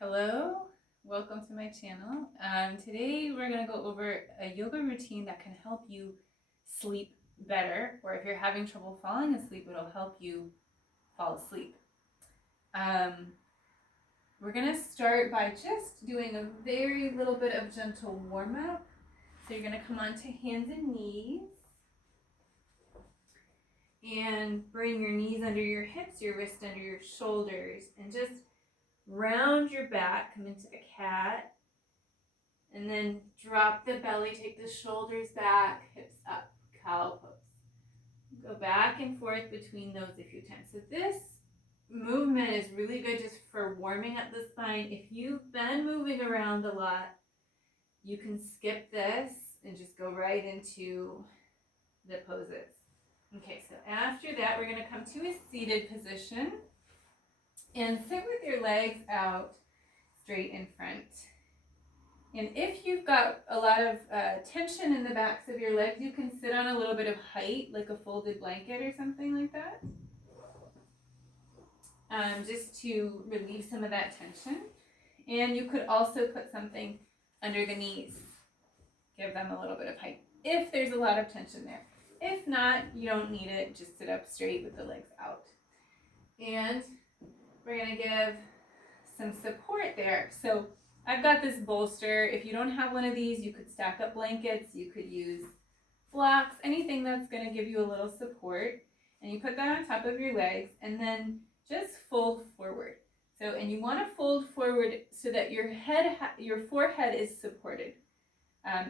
Hello, welcome to my channel. Today we're going to go over a yoga routine that can help you sleep better, or if you're having trouble falling asleep, it'll help you fall asleep. We're going to start by just doing a very little bit of gentle warm-up. So you're going to come onto hands and knees and bring your knees under your hips, your wrist under your shoulders, and just round your back, come into a cat. And then drop the belly, take the shoulders back, hips up, cow pose. Go back and forth between those a few times. So this movement is really good just for warming up the spine. If you've been moving around a lot, you can skip this and just go right into the poses. Okay, so after that, we're going to come to a seated position and sit with your legs out straight in front. And if you've got a lot of tension in the backs of your legs, you can sit on a little bit of height, like a folded blanket or something like that, just to relieve some of that tension. And you could also put something under the knees, give them a little bit of height, if there's a lot of tension there. If not, you don't need it, just sit up straight with the legs out. And we're gonna give some support there. So I've got this bolster. If you don't have one of these, you could stack up blankets, you could use blocks, anything that's going to give you a little support. And you put that on top of your legs and then just fold forward. So, and you want to fold forward so that your forehead is supported.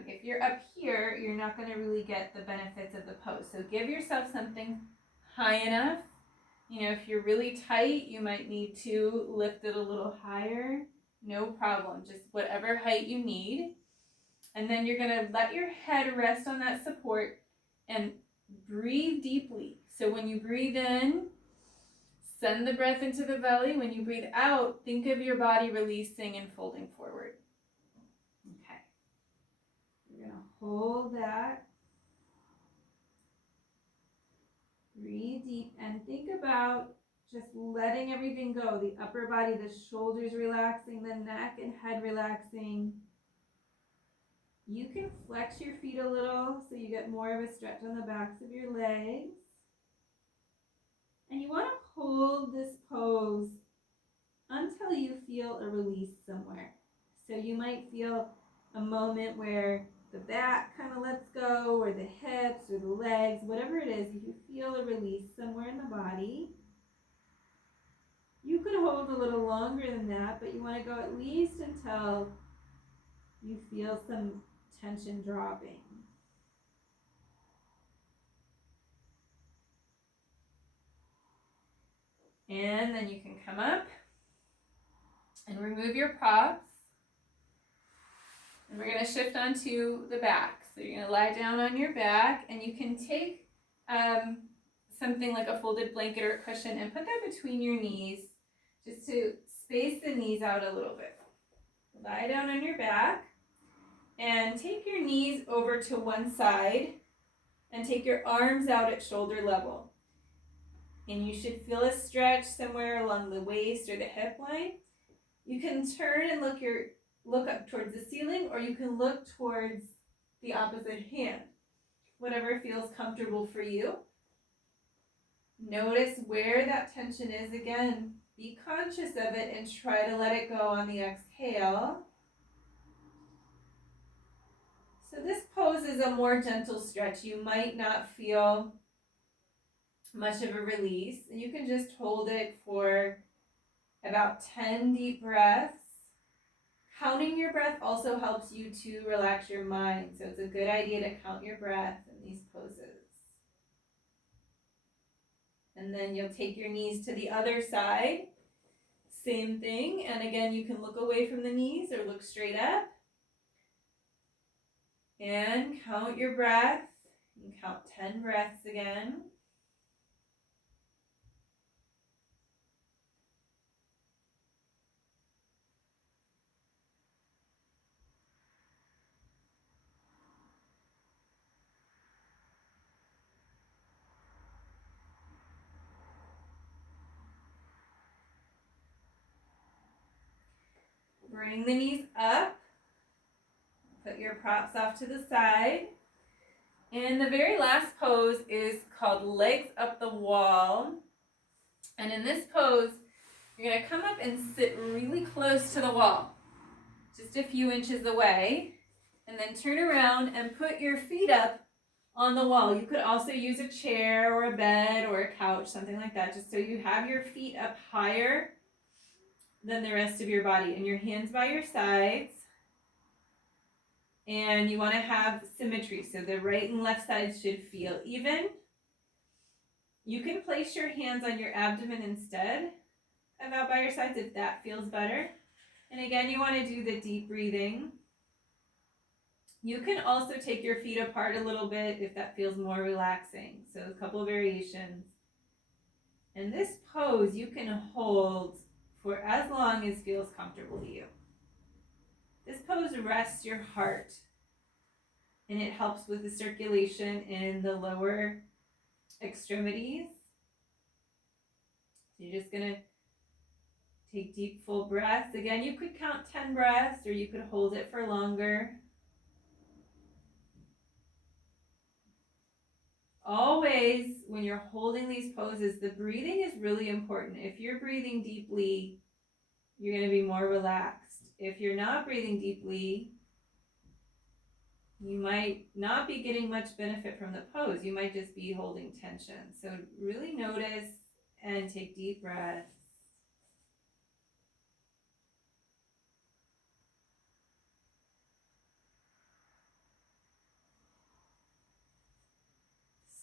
If you're up here, you're not going to really get the benefits of the pose. So give yourself something high enough. You know, if you're really tight, you might need to lift it a little higher. No problem, just whatever height you need. And then you're gonna let your head rest on that support and breathe deeply. So when you breathe in, send the breath into the belly. When you breathe out, think of your body releasing and folding forward. Okay. You're gonna hold that. Breathe deep and think about just letting everything go. The upper body, the shoulders relaxing, the neck and head relaxing. You can flex your feet a little so you get more of a stretch on the backs of your legs. And you want to hold this pose until you feel a release somewhere. So you might feel a moment where the back kind of lets go, or the hips, or the legs, whatever it is, if you feel a release somewhere in the body. You could hold a little longer than that, but you want to go at least until you feel some tension dropping. And then you can come up and remove your props. And we're going to shift onto the back. So you're going to lie down on your back, and you can take something like a folded blanket or a cushion and put that between your knees just to space the knees out a little bit. Lie down on your back and take your knees over to one side and take your arms out at shoulder level. And you should feel a stretch somewhere along the waist or the hip line. You can turn and look up towards the ceiling, or you can look towards the opposite hand, whatever feels comfortable for you. Notice where that tension is. Again, be conscious of it and try to let it go on the exhale. So this pose is a more gentle stretch. You might not feel much of a release. You can just hold it for about 10 deep breaths. Counting your breath also helps you to relax your mind. So it's a good idea to count your breath in these poses. And then you'll take your knees to the other side. Same thing. And again, you can look away from the knees or look straight up. And count your breath. And count 10 breaths again. Bring the knees up. Put your props off to the side. And the very last pose is called legs up the wall. And in this pose, you're going to come up and sit really close to the wall, just a few inches away, and then turn around and put your feet up on the wall. You could also use a chair or a bed or a couch, something like that, just so you have your feet up higher than the rest of your body, and your hands by your sides. And you want to have symmetry, so the right and left sides should feel even. You can place your hands on your abdomen instead of out by your sides if that feels better. And again, you want to do the deep breathing. You can also take your feet apart a little bit if that feels more relaxing. So a couple of variations. And this pose you can hold for as long as feels comfortable to you. This pose rests your heart, and it helps with the circulation in the lower extremities. So you're just going to take deep, full breaths. Again, you could count 10 breaths, or you could hold it for longer. Always, when you're holding these poses, the breathing is really important. If you're breathing deeply, you're going to be more relaxed. If you're not breathing deeply, you might not be getting much benefit from the pose. You might just be holding tension. So really notice and take deep breaths.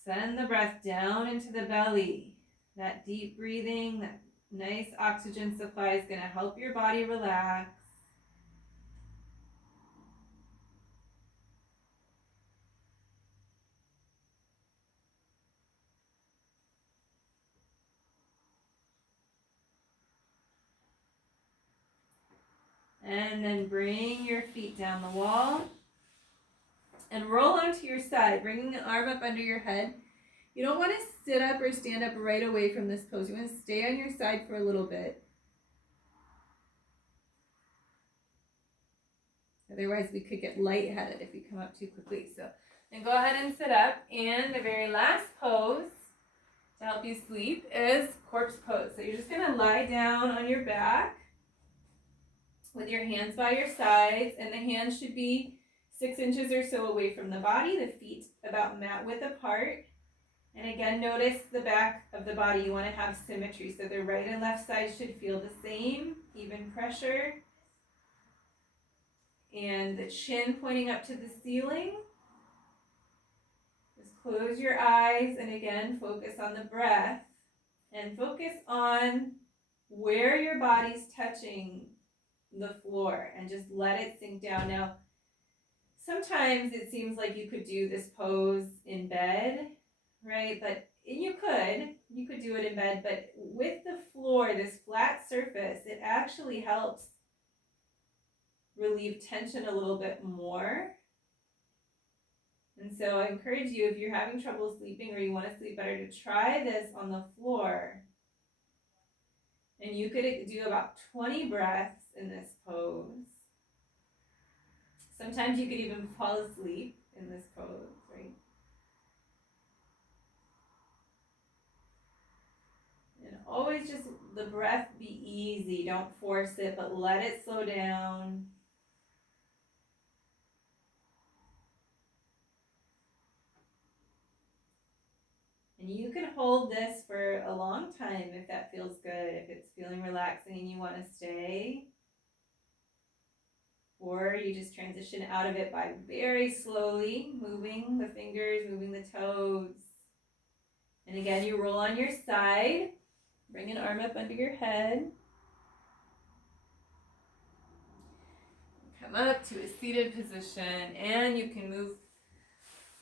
Send the breath down into the belly. That deep breathing, that nice oxygen supply is going to help your body relax. And then bring your feet down the wall and roll onto your side, bringing the arm up under your head. You don't want to sit up or stand up right away from this pose. You want to stay on your side for a little bit. Otherwise, we could get lightheaded if you come up too quickly. So then go ahead and sit up. And the very last pose to help you sleep is corpse pose. So you're just going to lie down on your back with your hands by your sides, and the hands should be 6 inches or so away from the body, the feet about mat width apart. And again, notice the back of the body. You want to have symmetry, so the right and left side should feel the same, even pressure. And the chin pointing up to the ceiling. Just close your eyes and again, focus on the breath. And focus on where your body's touching the floor, and just let it sink down. Now, sometimes it seems like you could do this pose in bed, right? But you could do it in bed, but with the floor, this flat surface, it actually helps relieve tension a little bit more. And so I encourage you, if you're having trouble sleeping or you want to sleep better, to try this on the floor. And you could do about 20 breaths in this pose. Sometimes you could even fall asleep in this pose, right? And always just the breath be easy. Don't force it, but let it slow down. And you can hold this for a long time if that feels good, if it's feeling relaxing and you want to stay. Or you just transition out of it by very slowly moving the fingers, moving the toes. And again, you roll on your side. Bring an arm up under your head. Come up to a seated position, and you can move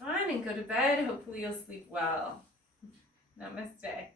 on and go to bed. Hopefully you'll sleep well. Namaste.